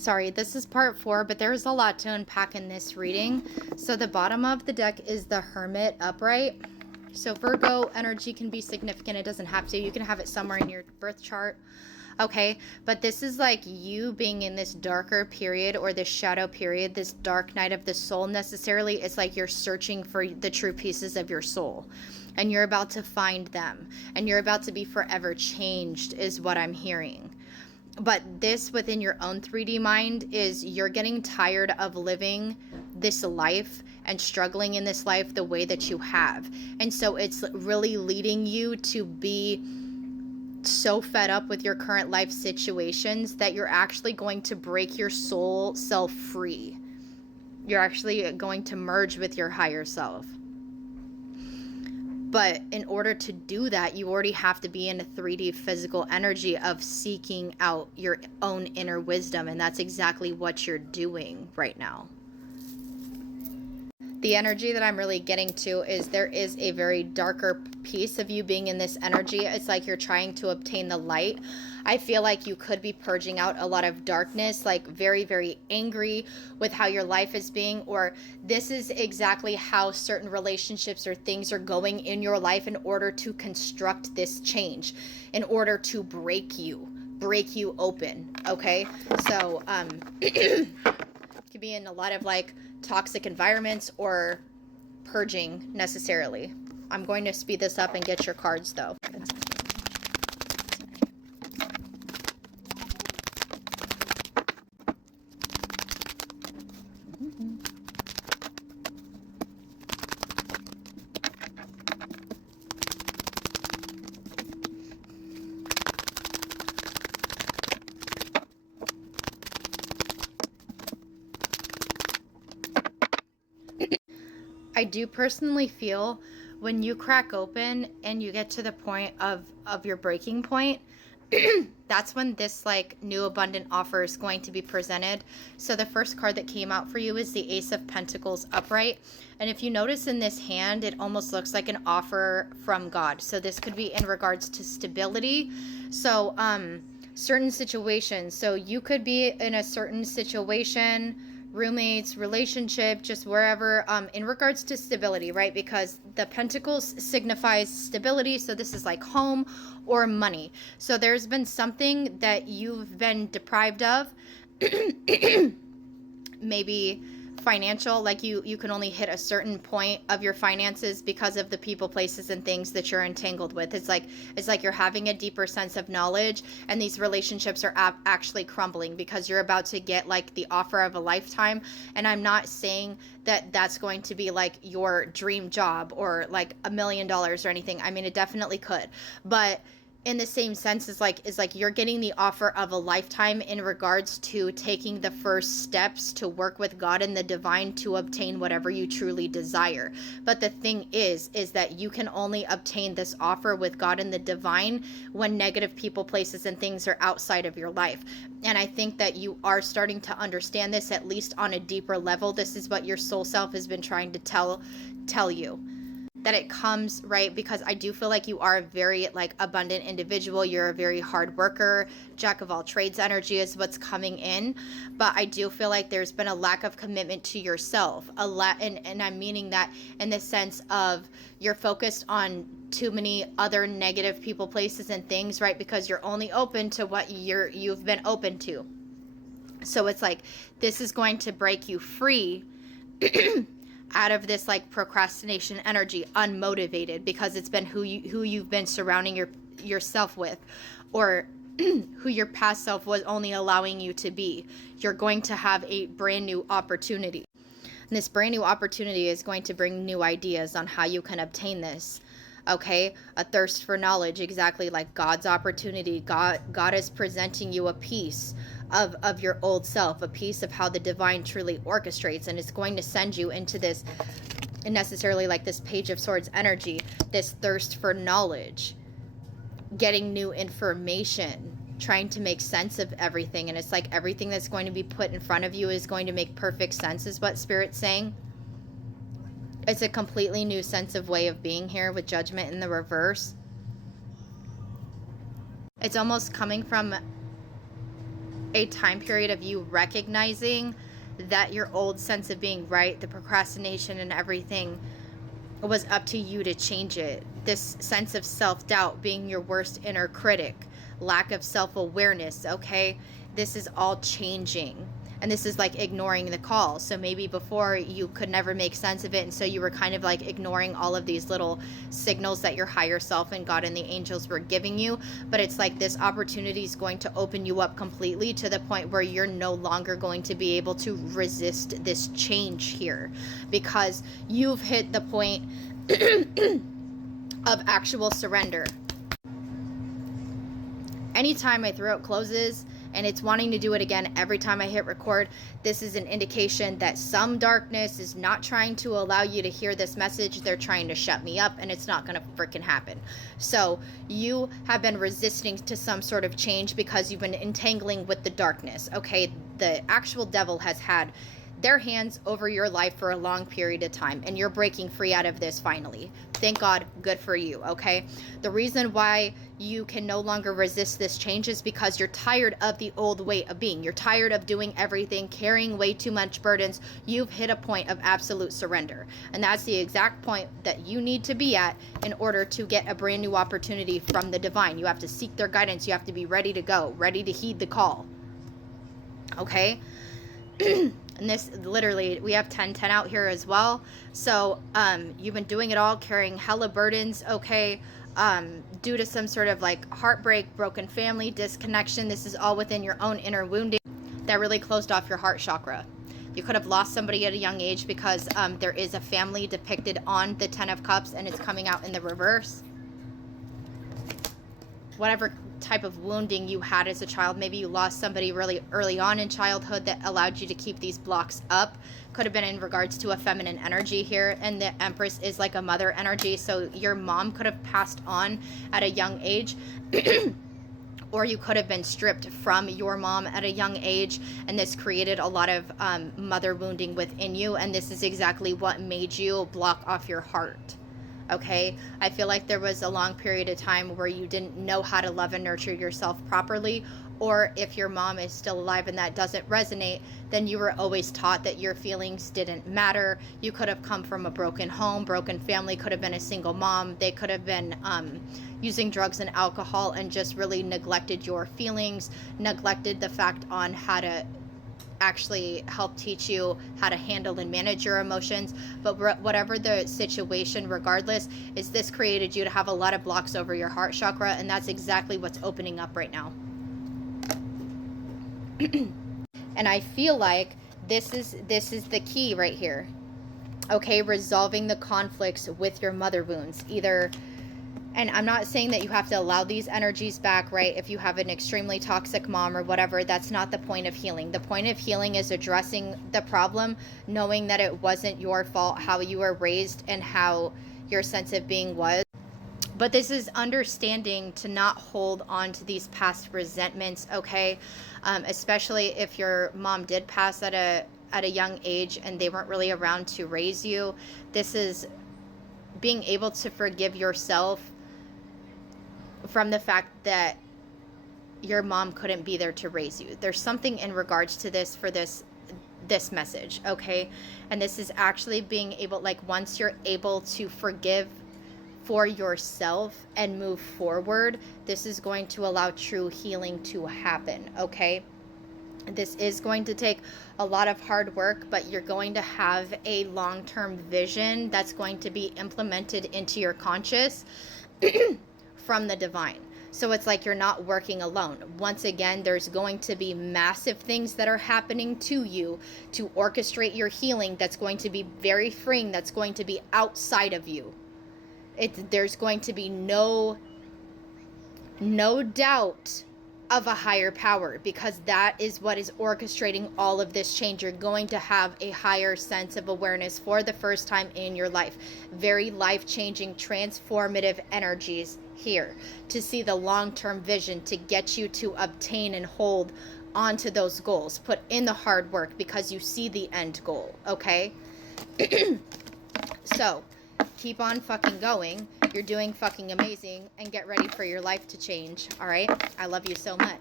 Sorry, this is part 4, but there's a lot to unpack in this reading. So the bottom of the deck is the Hermit upright. So Virgo energy can be significant. It doesn't have to. You can have it somewhere in your birth chart. Okay, but this is like you being in this darker period or this shadow period, this dark night of the soul necessarily. It's like you're searching for the true pieces of your soul and you're about to find them and you're about to be forever changed is what I'm hearing. But this within your own 3D mind is you're getting tired of living this life and struggling in this life the way that you have. And so it's really leading you to be so fed up with your current life situations that you're actually going to break your soul self free. You're actually going to merge with your higher self. But in order to do that, you already have to be in a 3D physical energy of seeking out your own inner wisdom. And that's exactly what you're doing right now. The energy that I'm really getting to is there is a very darker piece of you being in this energy. It's like you're trying to obtain the light. I feel like you could be purging out a lot of darkness, like very, very angry with how your life is being, or this is exactly how certain relationships or things are going in your life in order to construct this change, in order to break you open. Okay, so could be in a lot of like toxic environments or purging necessarily. I'm going to speed this up and get your cards though. I do personally feel when you crack open and you get to the point of your breaking point, that's when this like new abundant offer is going to be presented. So the first card that came out for you is the Ace of Pentacles upright. And if you notice in this hand, it almost looks like an offer from God. So this could be in regards to stability. So certain situations. So you could be in a certain situation, roommates, relationship, just wherever, in regards to stability, right? Because the Pentacles signifies stability. So this is like home or money. So there's been something that you've been deprived of, maybe financial, like you can only hit a certain point of your finances because of the people, places, and things that you're entangled with. It's like you're having a deeper sense of knowledge, and these relationships are actually crumbling because you're about to get like the offer of a lifetime. And I'm not saying that that's going to be like your dream job or like $1 million or anything. I mean, it definitely could, but in the same sense is like you're getting the offer of a lifetime in regards to taking the first steps to work with God and the divine to obtain whatever you truly desire. But the thing is that you can only obtain this offer with God and the divine when negative people, places, and things are outside of your life. And I think that you are starting to understand this, at least on a deeper level. This is what your soul self has been trying to tell you. That it comes, right? Because I do feel like you are a very like abundant individual. You're a very hard worker. Jack of all trades energy is what's coming in. But I do feel like there's been a lack of commitment to yourself. And I'm meaning that in the sense of you're focused on too many other negative people, places, and things, right? Because you're only open to what you've been open to. So it's like this is going to break you free out of this like procrastination energy, unmotivated, because it's been who you've been surrounding yourself with, or who your past self was only allowing you to be. You're going to have a brand new opportunity. And this brand new opportunity is going to bring new ideas on how you can obtain this. Okay, a thirst for knowledge, exactly like God's opportunity. God is presenting you a piece of your old self, a piece of how the divine truly orchestrates, and it's going to send you into this necessarily like this Page of Swords energy, this thirst for knowledge, getting new information, trying to make sense of everything. And it's like everything that's going to be put in front of you is going to make perfect sense, is what Spirit's saying. It's a completely new sense of way of being here with Judgment in the reverse. It's almost coming from a time period of you recognizing that your old sense of being right, the procrastination and everything, was up to you to change it. This sense of self-doubt being your worst inner critic, lack of self-awareness, okay? This is all changing. And this is like ignoring the call. So maybe before you could never make sense of it, and so you were kind of like ignoring all of these little signals that your higher self and God and the angels were giving you. But it's like this opportunity is going to open you up completely to the point where you're no longer going to be able to resist this change here, because you've hit the point of actual surrender. Anytime my throat closes and it's wanting to do it again every time I hit record, this is an indication that some darkness is not trying to allow you to hear this message. They're trying to shut me up, and it's not going to freaking happen. So you have been resisting to some sort of change because you've been entangling with the darkness, okay? The actual devil has had their hands over your life for a long period of time, and you're breaking free out of this finally. Thank God, good for you, okay? The reason why you can no longer resist this change is because you're tired of the old way of being. You're tired of doing everything, carrying way too much burdens. You've hit a point of absolute surrender, and that's the exact point that you need to be at in order to get a brand new opportunity from the divine. You have to seek their guidance. You have to be ready to go, ready to heed the call, okay? And this literally, we have 10-10 out here as well. So you've been doing it all, carrying hella burdens, okay, due to some sort of like heartbreak, broken family, disconnection. This is all within your own inner wounding that really closed off your heart chakra. You could have lost somebody at a young age because there is a family depicted on the 10 of Cups, and it's coming out in the reverse. Whatever type of wounding you had as a child, maybe you lost somebody really early on in childhood that allowed you to keep these blocks up. Could have been in regards to a feminine energy here, and the Empress is like a mother energy, so your mom could have passed on at a young age or you could have been stripped from your mom at a young age, and this created a lot of mother wounding within you, and this is exactly what made you block off your heart. Okay, I feel like there was a long period of time where you didn't know how to love and nurture yourself properly, or if your mom is still alive and that doesn't resonate, then you were always taught that your feelings didn't matter. You could have come from a broken home, broken family, could have been a single mom. They could have been using drugs and alcohol and just really neglected your feelings, neglected the fact on how to actually help teach you how to handle and manage your emotions. But whatever the situation, regardless, is this created you to have a lot of blocks over your heart chakra, and that's exactly what's opening up right now. And I feel like this is the key right here. Okay, resolving the conflicts with your mother wounds. Either, and I'm not saying that you have to allow these energies back, right? If you have an extremely toxic mom or whatever, that's not the point of healing. The point of healing is addressing the problem, knowing that it wasn't your fault, how you were raised and how your sense of being was. But this is understanding to not hold on to these past resentments, okay? Especially if your mom did pass at a young age and they weren't really around to raise you. This is being able to forgive yourself from the fact that your mom couldn't be there to raise you. There's something in regards to this for this message, okay? And this is actually being able, like, once you're able to forgive for yourself and move forward, this is going to allow true healing to happen, okay? This is going to take a lot of hard work, but you're going to have a long-term vision that's going to be implemented into your conscious from the divine. So it's like you're not working alone. Once again, there's going to be massive things that are happening to you to orchestrate your healing that's going to be very freeing, that's going to be outside of you. There's going to be no doubt of a higher power, because that is what is orchestrating all of this change. You're going to have a higher sense of awareness for the first time in your life. Very life-changing, transformative energies here to see the long-term vision to get you to obtain and hold onto those goals. Put in the hard work because you see the end goal, okay? So keep on fucking going. You're doing fucking amazing, and get ready for your life to change. All right? I love you so much.